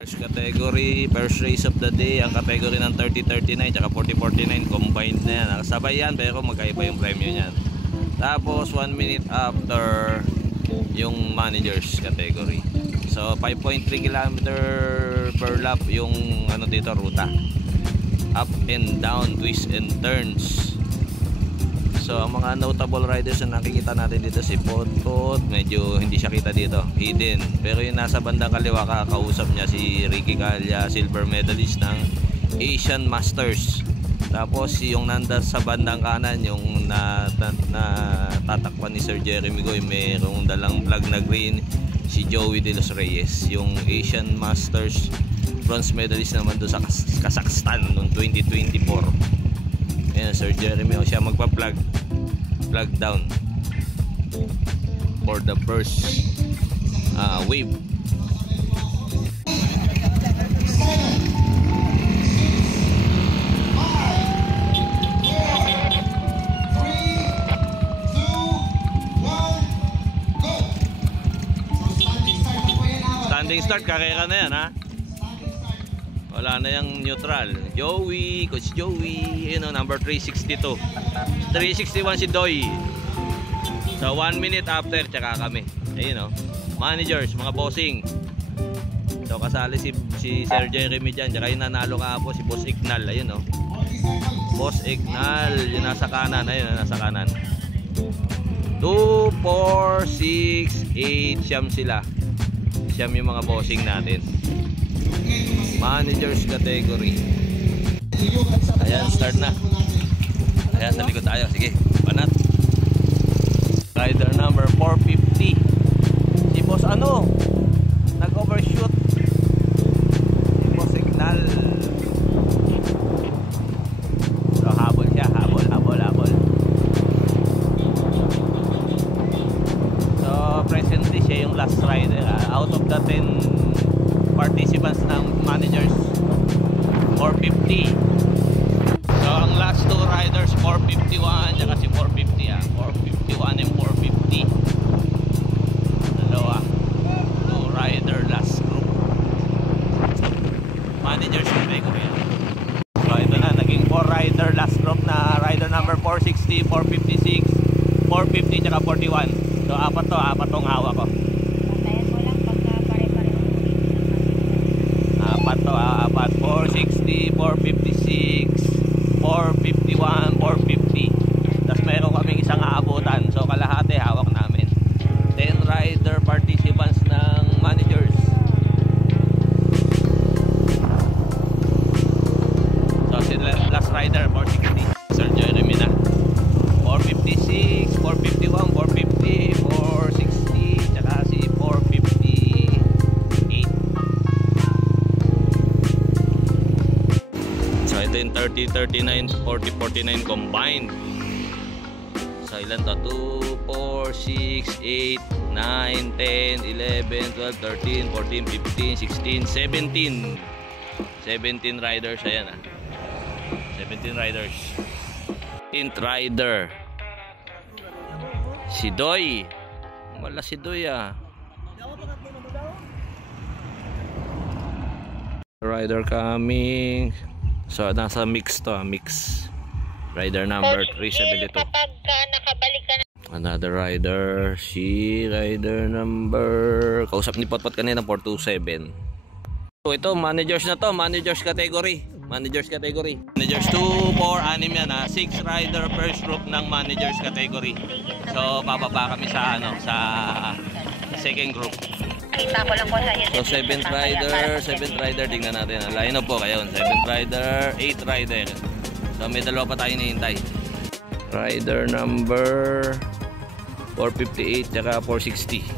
First category, first race of the day, ang category ng 30-39 at 40-49 combined na yan. Nakasabay yan pero magkaiba yung premyo niyan. Tapos 1 minute after yung managers category. So 5.3 km per lap yung ano dito ruta. Up and down, twists and turns. So ang mga notable riders na nakikita natin dito, si Potpot, medyo hindi siya kita dito, hidden. Pero yung nasa bandang kaliwa, kakausap niya si Ricky Calya, silver medalist ng Asian Masters. Tapos yung nanda sa bandang kanan, yung tatakpan ni Sir Jeremy Goy, mayroong dalang flag na green, si Joey De Los Reyes, yung Asian Masters bronze medalist naman doon sa Kazakhstan noong 2024. Ayan, Sir Jeremy, o siya magpa-plug down for the first wave. Standing start, karera na yan, ha? Wala na yung neutral. Joey, Coach Joey, you know, number 362. 361 si Doy. So 1 minute after, tsaka kami. Ayun, no? Managers, mga bossing. So kasali si Sir Jeremy dyan. Tsaka yung nanalo ka po, si Boss Ignal. Ayun, no? Boss Ignal, yung nasa kanan. Ayun, nasa kanan. 2, 4, 6, 8. Siyam sila. Siyam yung mga bossing natin. Managers category. Ayan, start na. Ayan, sa likod tayo. Sige, panat. Rider number 450. Si Boss ano? Nag-overshoot. Si Boss Signal. So, habol siya. Habol. So, presently siya yung last rider. Out of the 10 participants ng managers, 450. So ang last two riders, 451 at si 450, 451 and 450. Dalawa, two rider last group. Managers category. So ito na, naging 4 rider last group na rider number 460, 456, 450 at 41. So apat tong hawak ko. Apat, 460, 456, 451, 450. Tapos meron kaming isang aabutan. So kalahati hawak namin. 10 rider participants ng managers. So si last rider 460, Sir Jeremy na. 456, 451, 450, 460, tsaka si 458. Ito yung 30, 39, 40, 49 combined. So ilan to? 2, 4, 6, 8, 9, 10, 11, 12, 13, 14, 15, 16, 17. 17 riders, ayan 17 riders. 10th rider, si Doy. Wala si Doy Rider coming. So nasa mix to, mix. Rider number 372. Another rider, si rider number, kausap ni Potpot kanina, 427. So ito, managers na to, managers category. Managers 2, 4, 6 yan 6 rider first group ng managers category. So bababa kami sa sa second group. So 7th rider, tingnan natin. Line up po kayo. 7th rider, 8th rider. So may dalawa pa tayo hinihintay. Rider number 458 tsaka 460.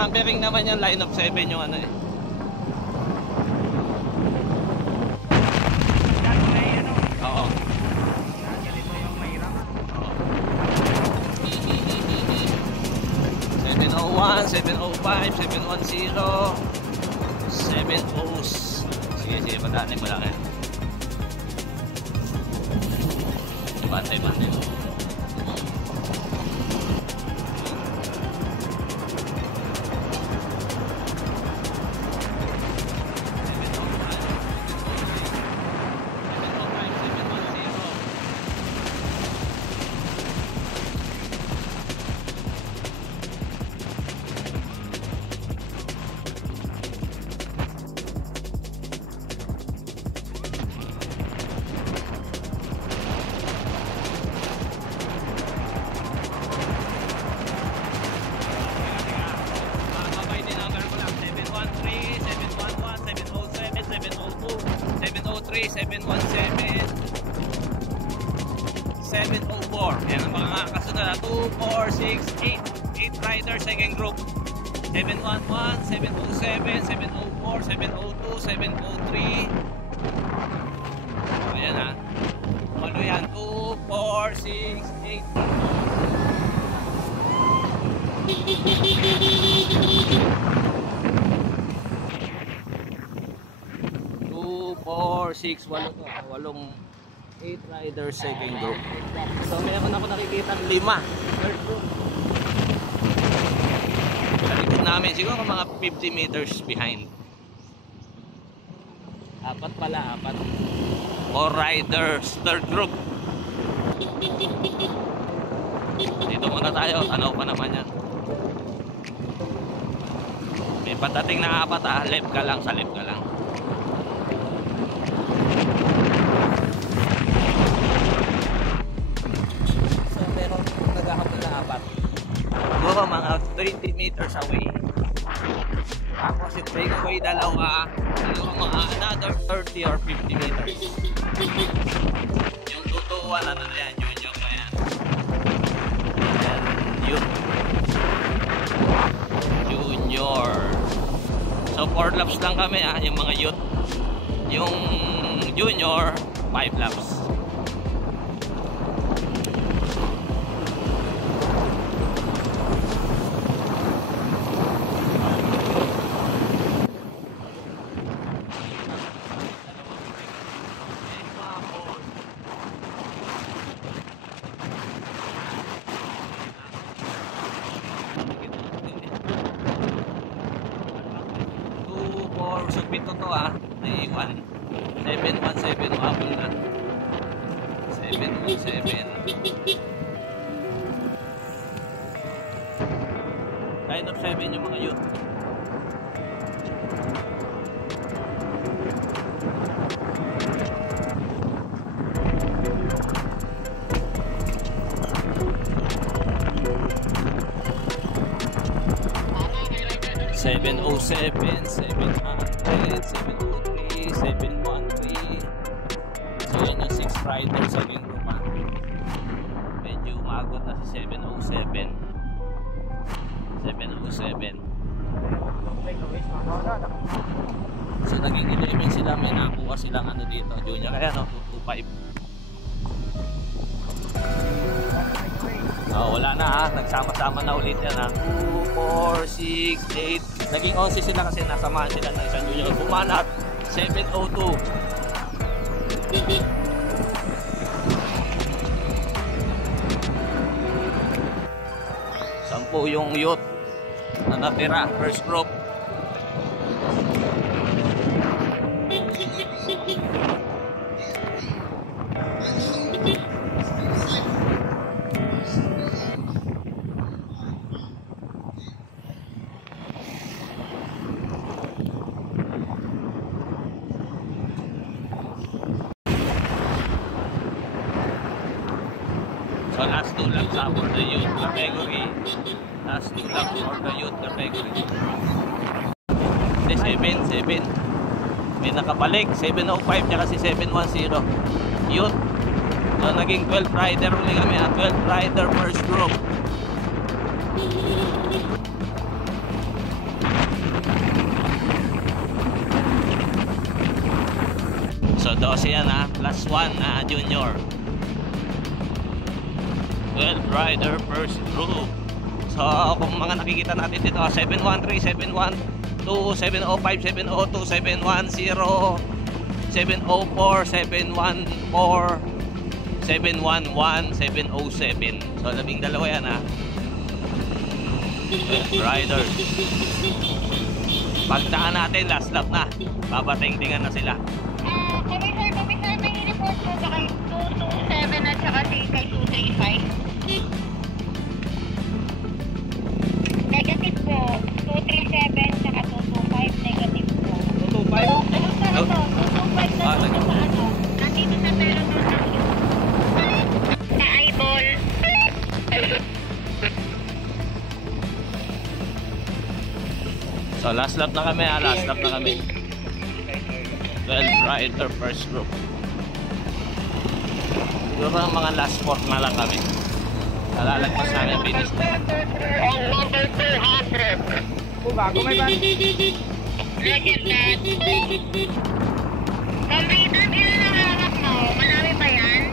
Tampering naman yung line of 7 yung ano eh. Oo. 701, 705, 710, 70. Sige, padaanin mo lang yan. Bantay. Yan ang mga kasunod na 2, 4, 6, 8 riders second group. 711, 707, 704, 702, 703. Ayan ha. Ano yan? 2, 4, 6, 8. 2, 4, 6, 8 riders second group. So meron ako nakikita 5 third group. Sa likod namin siguro mga 50 meters behind. 4 pala. 4 riders third group. Dito muna tayo, tanaw pa naman yan. May patating na 4 left ka lang, sa left ka lang. Siguro mga 20 meters away. Tapos yung breakaway dalawa mga another 30 or 50 meters. Yung tutuan ano na yan, junior na yan. Yun. Junior. So 4 laps lang kami yung mga youth. Yung junior 5 laps. Pito to naiwan 717 wabol na 717 line of 7 yung mga youth. Seven oh seven, 700, 703, 713. So yan yung 6 riders sa aking grupa. Medyo umagot na si 707. 707. So naging 11 sila, may nakuha silang ano dito, junior. Kaya no, 225. Oh, wala na nagsama-sama na ulit yan 2, 4, 6, 8. Naging 11 sila kasi nasamahan sila ng isang junior. Bumanat 702. Sampu yung youth na natira, first group. So last 2 laps for the youth category. Last 2 laps for the youth category. 7. May nakabalik. 705 tsaka si 710. Youth. So naging 12 rider ulit kami. 12 rider first group. 12 yan ha. Last one na junior. 12 rider first group. So kung mga nakikita natin dito, 713, 712, 705, 702, 710, 704, 714, 711, 707. So 12 yan ha. Riders. Pagdaan natin, last lap na. Babatingtingan na sila. Kami sir, may report po sa kay 227 at saka si kay 235. Negative po. 237 saka 225 negative po. 225? Ano sir ito? 225 na po sa ano? Nandito sa pero sa eyeball. So last lap na kami ha, last lap na kami. 12 rider first group. Siguro ang mga last 4 na lang kami. Nalalagpas namin ang finish na. On number 200. Bago may ban. Legend that. Computer, ilan ang hawak mo? Marami pa yan?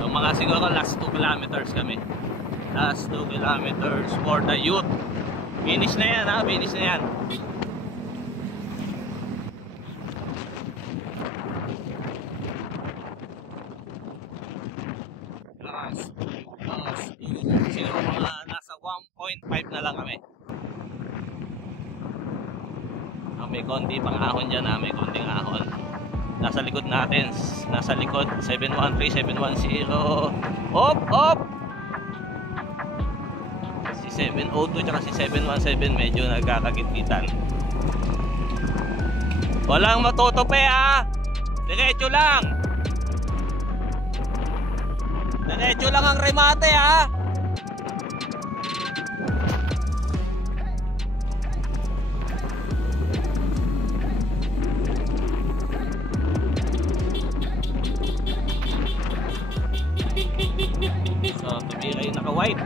So mga siguro last 2 kilometers kami. Last 2 kilometers for the youth. Finish na yan ha, finish na yan. Siguro mga nasa 1.5 na lang kami. May konti pang ahon dyan ha, may konting ahon. Nasa likod natin, nasa likod 713, 710. Op, op! Si 702 tsaka si 717 medyo nagkakagitgitan. Walang matutupi ha! Diretso lang! Diretso lang ang remate ha! So, tubi kayo naka-white.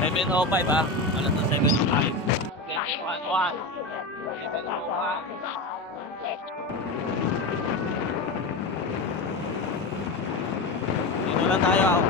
Seven oh five ha? Ano to? 705. 711. 701. Dito lang tayo.